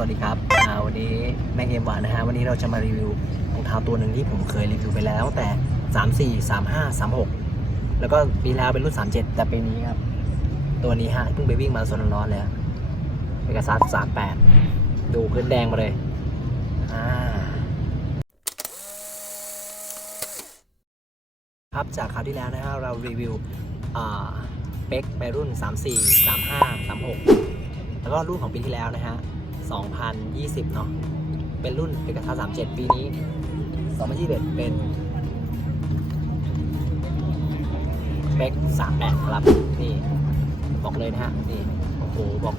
วัสดีครับวันนี้แม่เกมวานะฮะวันนี้เราจะมารีวิวรองเท้าตัวหนึ่งที่ผมเคยรีวิวไปแล้วแต่ 3 4 3 5 3 6 แล้วก็ปีแล้วเป็นรุ่น 37 แต่ปีนี้ครับ ตัวนี้ฮะเพิ่งไปวิ่งมาสนร้อนเลยเอกซัส38 ดูพื้นแดงมาเลยอ่าครับจากคราวที่แล้วนะฮะเรารีวิวเป็กไปรุ่น 34 35 36 แล้วก็รุ่นของปีที่แล้วนะฮะ 2020 เนาะ เป็นรุ่นเอกซัส37 ปีนี้ 2021 เป็นเป็ก38 ครับ นี่ บอกเลยนะฮะ นี่ โอ้โห บอก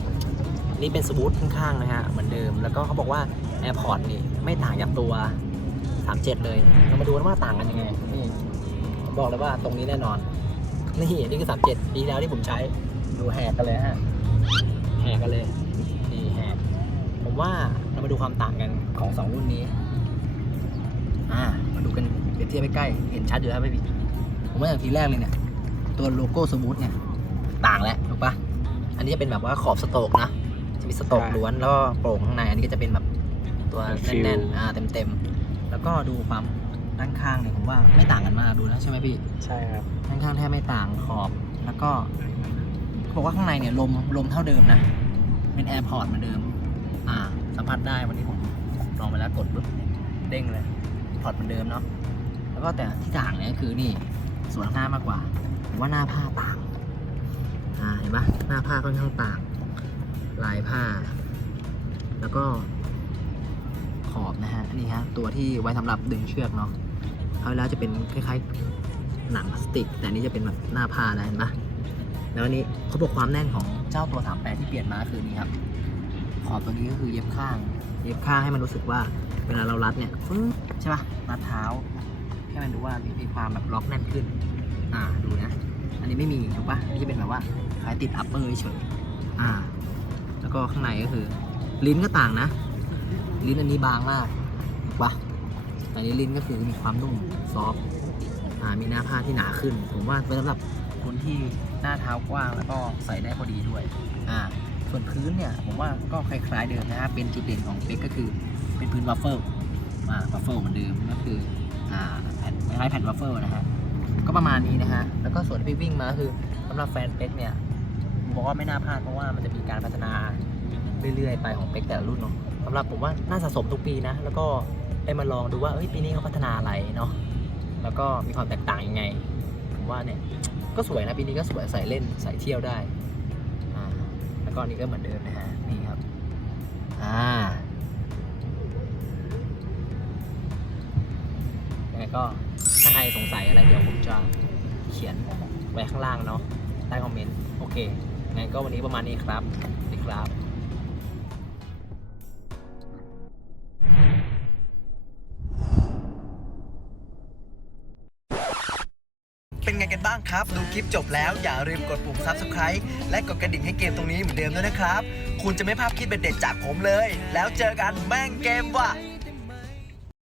นี่เป็นสบูตข้างๆ นะฮะ เหมือนเดิม แล้วก็เขาบอกว่า AirPod นี่ ไม่ต่างจากตัว 37 เลย เรามาดูว่าต่างกันยังไง นี่ บอกเลยว่าตรงนี้แน่นอน นี่ นี่คือ 37 ปีที่แล้วที่ผมใช้ ดูแหกกันเลยฮะ แหกกันเลย ผมว่าเรามาดูความต่างกันของสองรุ่นนี้ อ่า มาดูกันเปรียบเทียบใกล้ๆเห็นชัดอยู่แล้วไหมพี่ผมว่าอย่างทีแรกเลยเนี่ย ตัวโลโก้สมูทเนี่ยต่างแล้วถูกปะอันนี้จะเป็นแบบว่าขอบสโตกนะ จะมีสโตกใช่ล้วนแล้วก็โปร่งข้างใน อันนี้ก็จะเป็นแบบตัวเป็นฟิลแน่นๆอ่าเต็มๆ แล้วก็ดูความด้านข้างเนี่ยผมว่าไม่ต่างกันมากดูนะใช่ไหมพี่ ใช่ครับข้างๆแทบไม่ต่างขอบ แล้วก็เขาบอกว่าข้างในเนี่ยลมลมเท่าเดิมนะ เป็นแอร์พอร์ตเหมือนเดิม อ่า สัมผัสได้วันนี้ผมลองไปแล้วกดปุ๊บเด้งเลยพอร์ตเหมือนเดิมเนาะแล้วก็แต่ที่ต่างเนี่ยคือนี่ส่วนหน้ามากกว่าผมว่าหน้าผ้าต่างอ่าเห็นปะหน้าผ้าค่อนข้างต่าง ลายผ้า แล้วก็ขอบนะฮะนี่ฮะตัวที่ไว้สำหรับดึงเชือกเนาะเอาแล้วจะเป็นคล้ายๆหนังพลาสติก แต่อันนี้จะเป็นแบบหน้าผ้านะเห็นปะแล้วนี้เขาบอกความแน่นของเจ้าตัว 38 ที่เปลี่ยนมาคือนี่ครับ อบตัวนี้ก็คือเย็บข้าง เย็บข้างให้มันรู้สึกว่า เวลาเรารัดเนี่ยฟึ๊บใช่ปะรัดเท้า ให้มันดูว่ามีความแบบล็อกแน่นขึ้น อ่าดูนะ อันนี้ไม่มีถูกปะอันนี้จะเป็นแบบว่าคล้ายติดอัปเปอร์เฉยอ่า แล้วก็ข้างในก็คือ ลิ้นก็ต่างนะ ลิ้นอันนี้บางมากถูกปะแต่อันนี้ลิ้นก็คือมีความนุ่มซอฟอ่ามีหน้าผ้าที่หนาขึ้น ผมว่าเป็นสำหรับคนที่หน้าเท้ากว้างแล้วก็ใส่ได้พอดีด้วย อ่า ส่วนพื้นเนี่ยผมว่าก็คล้ายๆเดิมนะฮะเป็นจุดเด่นของเป็กก็คือเป็นพื้นวัฟเฟิลอ่าวัฟเฟิลเหมือนเดิมก็คือแผ่นคล้ายแผ่นวัฟเฟิลนะฮะก็ประมาณนี้นะฮะแล้วก็ส่วนที่วิ่งมาคือสำหรับแฟนเป็กเนี่ยบอกว่าไม่น่าพลาดเพราะว่ามันจะมีการพัฒนาเรื่อยๆ ไปของเป็กแต่ละรุ่นเนาะสำหรับผมว่าน่าสะสมทุกปีนะแล้วก็ได้มาลองดูว่าเอ้ยปีนี้เขาพัฒนาอะไรเนาะแล้วก็มีความแตกต่างยังไง ผมว่าเนี่ยก็สวยนะปีนี้ก็สวยใส่เล่นใส่เที่ยวได้ แล้วก็นนี้ก็เหมือนเดิมนะฮะนี่ครับอ่ายังไงก็ถ้าใครสงสัยอะไรเดี๋ยวผมจะเขียนไว้ข้างล่างเนาะใต้คอมเมนต์โอเคงั้นก็วันนี้ประมาณนี้ครับสวัสดีครับ เป็นไงกันบ้างครับ ดูคลิปจบแล้วอย่าลืมกดปุ่ม subscribe และกดกระดิ่งให้เกมตรงนี้เหมือนเดิมด้วยนะครับ คุณจะไม่พลาดคลิปเด็ดๆจากผมเลย แล้วเจอกันแม่งเกมว่ะ